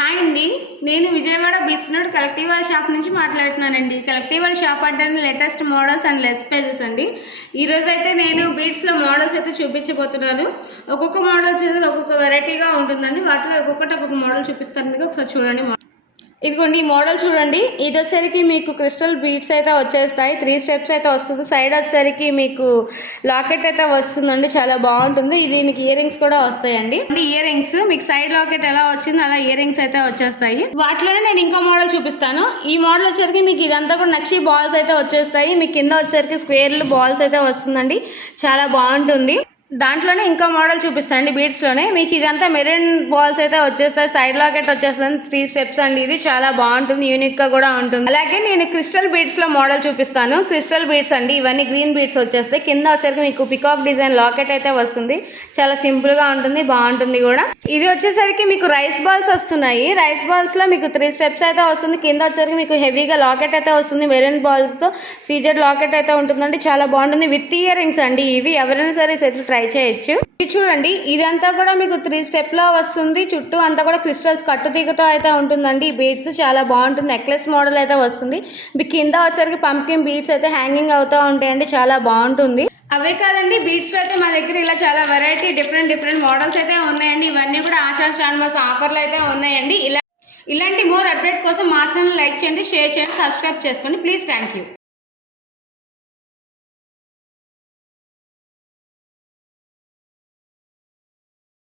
Hi అండి. నేను విజయవాడ బిస్నోడ్ కలెక్టివ్ వాళ్ళ షాప్ నుంచి మాట్లాడుతున్నానండి. కలెక్టివ్ వాళ్ళ షాప్ అంటే latest models and less prices అండి. ఈరోజు అయితే నేను బీడ్స్లో మోడల్స్ అయితే చూపించబోతున్నాను. ఒక్కొక్క మోడల్స్ అయితే ఒక్కొక్క వెరైటీగా ఉంటుందండి. వాటిలో ఒక్కొక్క మోడల్ చూపిస్తాను మీకు. ఒకసారి చూడండి. ఇదిగోండి ఈ మోడల్ చూడండి. ఇది వచ్చేసరికి మీకు క్రిస్టల్ బీడ్స్ అయితే వచ్చేస్తాయి. 3 స్టెప్స్ అయితే వస్తుంది. సైడ్ వచ్చేసరికి మీకు లాకెట్ అయితే వస్తుందండి. చాలా బాగుంటుంది. దీనికి ఇయర్ రింగ్స్ కూడా వస్తాయండి. ఇయర్ రింగ్స్ మీకు సైడ్ లాకెట్ ఎలా వచ్చిందో అలా ఇయర్ రింగ్స్ అయితే వచ్చేస్తాయి. వాటిలోనే నేను ఇంకో మోడల్ చూపిస్తాను. ఈ మోడల్ వచ్చేసరికి మీకు ఇదంతా కూడా నక్షి బాల్స్ అయితే వచ్చేస్తాయి. మీకు కింద వచ్చేసరికి స్క్వేర్లు బాల్స్ అయితే వస్తుందండి. చాలా బాగుంటుంది. దాంట్లోనే ఇంకో మోడల్ చూపిస్తానండి. బీడ్స్లోనే మీకు ఇదంతా మెరూన్ బాల్స్ అయితే వచ్చేస్తాయి. సైడ్ లాకెట్ వచ్చేస్తుంది. 3 స్టెప్స్ అండి. ఇది చాలా బాగుంటుంది. యూనిక్గా కూడా ఉంటుంది. అలాగే నేను క్రిస్టల్ బీడ్స్లో మోడల్ చూపిస్తాను. క్రిస్టల్ బీడ్స్ అండి. ఇవన్నీ గ్రీన్ బీడ్స్ వచ్చేస్తాయి. కింద వచ్చేసరికి మీకు పికాక్ డిజైన్ లాకెట్ అయితే వస్తుంది. చాలా సింపుల్గా ఉంటుంది. బాగుంటుంది కూడా. ఇది వచ్చేసరికి మీకు రైస్ బాల్స్ వస్తున్నాయి. రైస్ బాల్స్లో మీకు 3 స్టెప్స్ అయితే వస్తుంది. కింద వచ్చేసరికి మీకు హెవీగా లాకెట్ అయితే వస్తుంది. మెరూన్ బాల్స్తో సీజెడ్ లాకెట్ అయితే ఉంటుందండి. చాలా బాగుంటుంది. విత్ ఇయర్ రింగ్స్ అండి. ఇవి ఎవరైనా సరే సెట్లు ట్రై చేయొచ్చు. ఇది చూడండి. ఇదంతా కూడా మీకు 3 స్టెప్ లో వస్తుంది. చుట్టూ అంతా కూడా క్రిస్టల్స్ కట్టుతీగతో అయితే ఉంటుందండి. ఈ బీడ్స్ చాలా బాగుంటుంది. నెక్లెస్ మోడల్ అయితే వస్తుంది. మీకు కింద వచ్చేసరికి పంకిన్ బీడ్స్ అయితే హ్యాంగింగ్ అవుతూ ఉంటాయండి. చాలా బాగుంటుంది. అవే కాదండి, బీడ్స్లో అయితే మా దగ్గర ఇలా చాలా వెరైటీ డిఫరెంట్ మోడల్స్ అయితే ఉన్నాయండి. ఇవన్నీ కూడా ఆశా స్టాండ్మాస్ ఆఫర్లు అయితే ఉన్నాయండి. ఇలాంటి మోర్ అప్డేట్ కోసం మా ఛానల్ లైక్ చేయండి, షేర్ చేయండి, సబ్స్క్రైబ్ చేసుకోండి ప్లీజ్. Thank you.